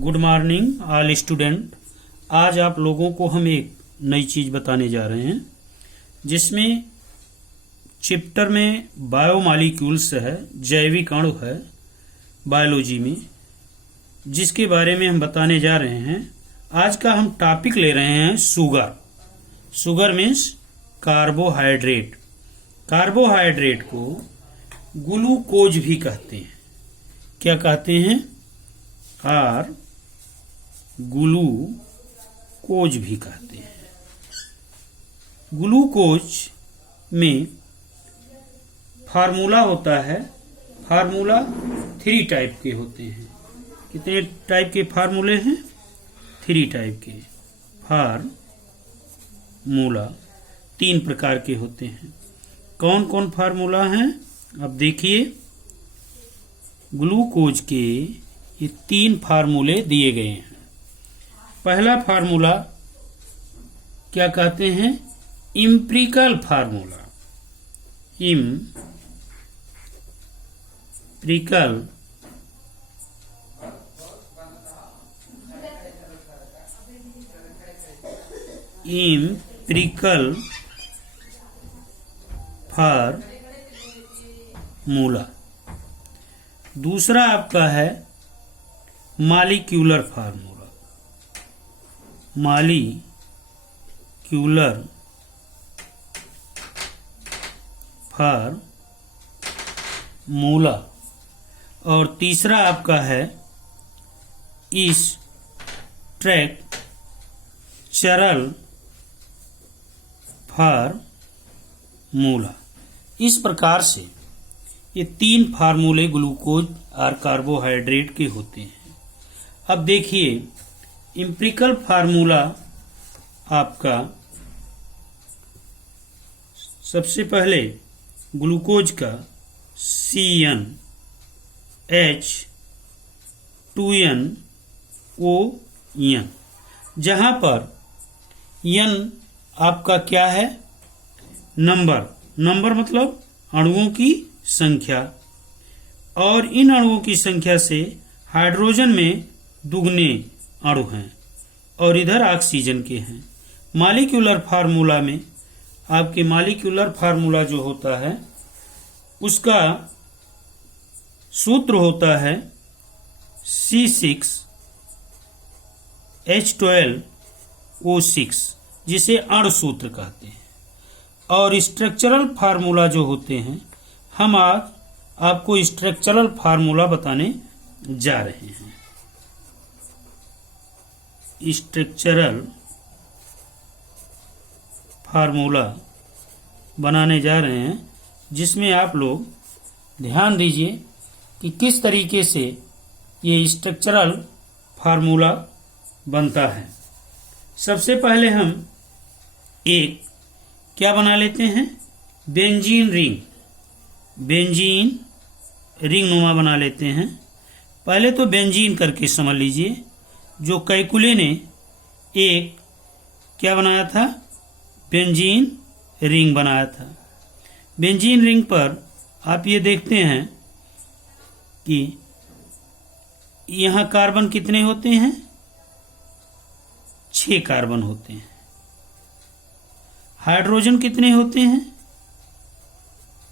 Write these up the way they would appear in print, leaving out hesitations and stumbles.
Good morning all student. आज आप लोगों को हम एक नई चीज़ बताने जा रहे हैं जिसमें चैप्टर में बायोमॉलिक्यूल्स है, जैविक अणु है बायोलॉजी में, जिसके बारे में हम बताने जा रहे हैं। आज का हम टॉपिक ले रहे हैं sugar. Sugar means carbohydrate. Carbohydrate को ग्लूकोज भी कहते हैं। क्या कहते हैं? और ग्लूकोज भी कहते हैं। ग्लूकोज में फार्मूला होता है। फार्मूला 3 टाइप के होते हैं। कितने टाइप के फार्मूले हैं? 3 टाइप के फार्मूला 3 प्रकार के होते हैं। कौन कौन फार्मूला हैं? अब देखिए, ग्लूकोज के ये 3 फार्मूले दिए गए हैं। पहला फार्मूला क्या कहते हैं? Empirical formula. Empirical formula. दूसरा आपका है मॉलिक्यूलर फार्मूला। Molecular formula. और तीसरा आपका है स्ट्रक्चरल फार्मूला। इस प्रकार से ये 3 फार्मूले ग्लूकोज और कार्बोहाइड्रेट के होते हैं। अब देखिए, इम्प्रिकल फार्मूला आपका सबसे पहले ग्लूकोज का CnH2nOn, जहां पर n आपका क्या है? नंबर मतलब अणुओं की संख्या, और इन अणुओं की संख्या से हाइड्रोजन में दुगने अणु हैं और इधर ऑक्सीजन के हैं। मॉलिक्यूलर फार्मूला में आपके मॉलिक्यूलर फार्मूला जो होता है उसका सूत्र होता है C6H12O6, जिसे अणु सूत्र कहते हैं। और स्ट्रक्चरल फार्मूला जो होते हैं, हम आज आपको स्ट्रक्चरल फार्मूला बताने जा रहे हैं। स्ट्रक्चरल फार्मूला बनाने जा रहे हैं, जिसमें आप लोग ध्यान दीजिए कि किस तरीके से ये स्ट्रक्चरल फार्मूला बनता है। सबसे पहले हम एक क्या बना लेते हैं? बेंजीन रिंग नुमा बना लेते हैं। पहले तो बेंजीन करके समझ लीजिए। जो कैकुले ने एक क्या बनाया था? बेंजीन रिंग बनाया था। बेंजीन रिंग पर आप ये देखते हैं कि यहाँ कार्बन कितने होते हैं? 6 कार्बन होते हैं। हाइड्रोजन कितने होते हैं?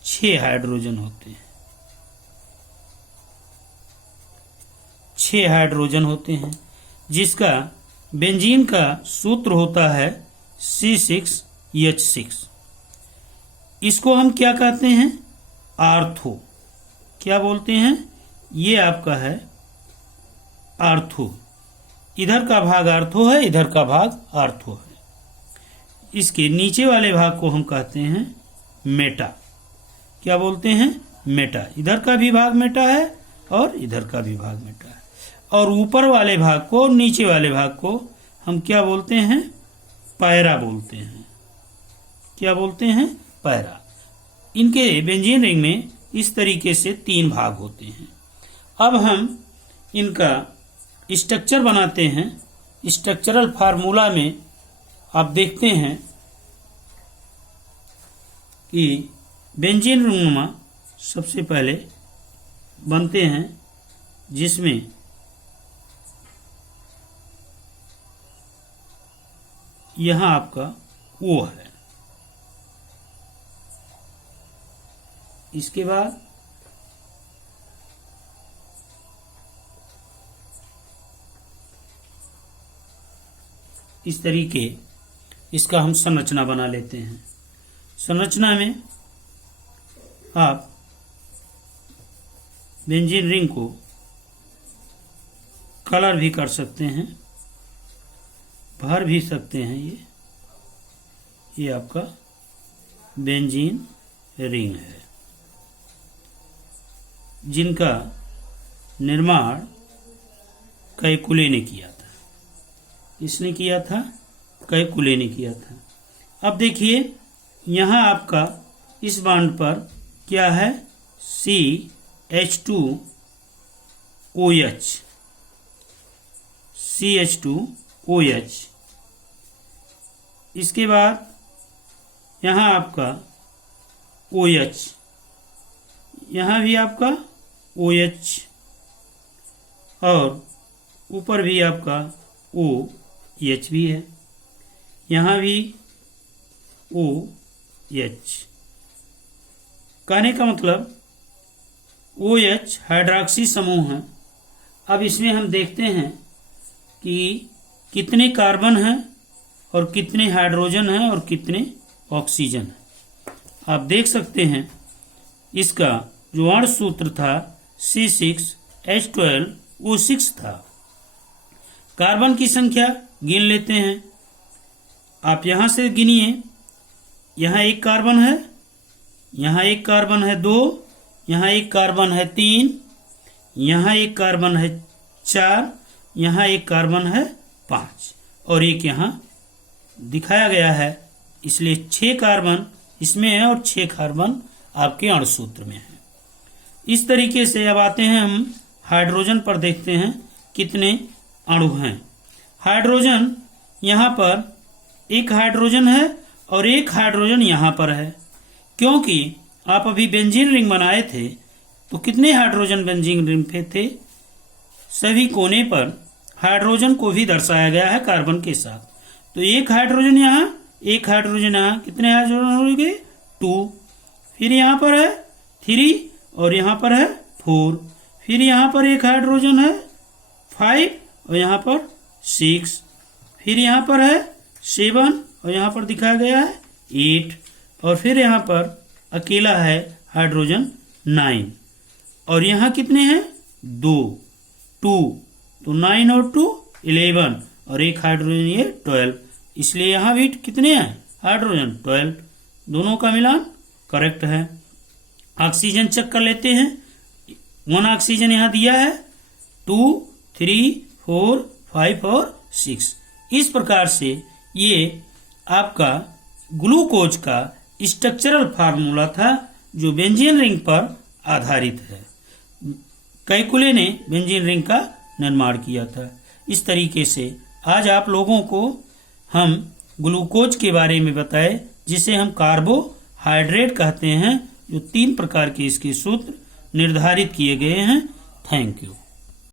6 हाइड्रोजन होते हैं। 6 हाइड्रोजन होते हैं, जिसका बेंजीन का सूत्र होता है C6H6। इसको हम क्या कहते हैं? आर्थो। क्या बोलते हैं? ये आपका है आर्थो। इधर का भाग आर्थो है, इधर का भाग आर्थो है। इसके नीचे वाले भाग को हम कहते हैं मेटा। क्या बोलते हैं? मेटा। इधर का भी भाग मेटा है और इधर का भी भाग मेटा है। और ऊपर वाले भाग को और नीचे वाले भाग को हम क्या बोलते हैं? पैरा बोलते हैं। क्या बोलते हैं? पैरा। इनके बेंजीन रिंग में इस तरीके से 3 भाग होते हैं। अब हम इनका स्ट्रक्चर बनाते हैं। स्ट्रक्चरल फार्मूला में आप देखते हैं कि बेंजीन रिंग सबसे पहले बनते हैं, जिसमें यहां आपका O है। इसके बाद इस तरीके इसका हम संरचना बना लेते हैं। संरचना में आप बेंजीन रिंग को कलर भी कर सकते हैं, भर भी सकते हैं। ये आपका बेंजीन रिंग है, जिनका निर्माण कैकुले ने किया था। इसने किया था, कैकुले ने किया था। अब देखिए यहाँ आपका इस बांड पर क्या है, CH2OH, CH2OH। इसके बाद यहाँ आपका OH, यहाँ भी आपका OH, और ऊपर भी आपका OH भी है, यहाँ भी OH। कहने का मतलब OH हाइड्रॉक्सी समूह है। अब इसमें हम देखते हैं कि कितने कार्बन हैं और कितने हाइड्रोजन हैं और कितने ऑक्सीजन हैं। आप देख सकते हैं इसका जो अणु सूत्र था C6H12O6 था। कार्बन की संख्या गिन लेते हैं। आप यहां से गिनिए, यहाँ एक कार्बन है, यहाँ एक कार्बन है 2, यहाँ एक कार्बन है 3, यहाँ एक कार्बन है 4, यहाँ एक कार्बन है 5 और एक यहाँ दिखाया गया है, इसलिए 6 कार्बन इसमें है और 6 कार्बन आपके अणुसूत्र में है। इस तरीके से अब आते हैं हम हाइड्रोजन पर, देखते हैं कितने अणु हैं। हाइड्रोजन यहाँ पर एक हाइड्रोजन है और एक हाइड्रोजन यहाँ पर है, क्योंकि आप अभी बेंजीन रिंग बनाए थे तो कितने हाइड्रोजन बेंजीन रिंग पे थे, सभी कोने पर हाइड्रोजन को भी दर्शाया गया है कार्बन के साथ। तो एक हाइड्रोजन यहाँ, एक हाइड्रोजन यहाँ, कितने हाइड्रोजन हो गए 2, फिर यहाँ पर है 3 और यहाँ पर है 4, फिर यहाँ पर एक हाइड्रोजन है 5 और यहाँ पर 6, फिर यहाँ पर है 7 और यहाँ पर दिखाया गया है 8 और फिर यहाँ पर अकेला है हाइड्रोजन 9 और यहाँ कितने हैं 2, तो 9 और 2 11 और एक हाइड्रोजन ये 12, इसलिए यहाँ भी कितने हैं हाइड्रोजन 12, दोनों का मिलान करेक्ट है। ऑक्सीजन चेक कर लेते हैं। 1 ऑक्सीजन यहाँ दिया है, 2, 3, 4, 5 और 6। इस प्रकार से ये आपका ग्लूकोज का स्ट्रक्चरल फार्मूला था जो बेंजीन रिंग पर आधारित है। कैकुले ने बेंजीन रिंग का निर्माण किया था। इस तरीके से आज आप लोगों को हम ग्लूकोज के बारे में बताए, जिसे हम कार्बोहाइड्रेट कहते हैं, जो 3 प्रकार के इसके सूत्र निर्धारित किए गए हैं। Thank you.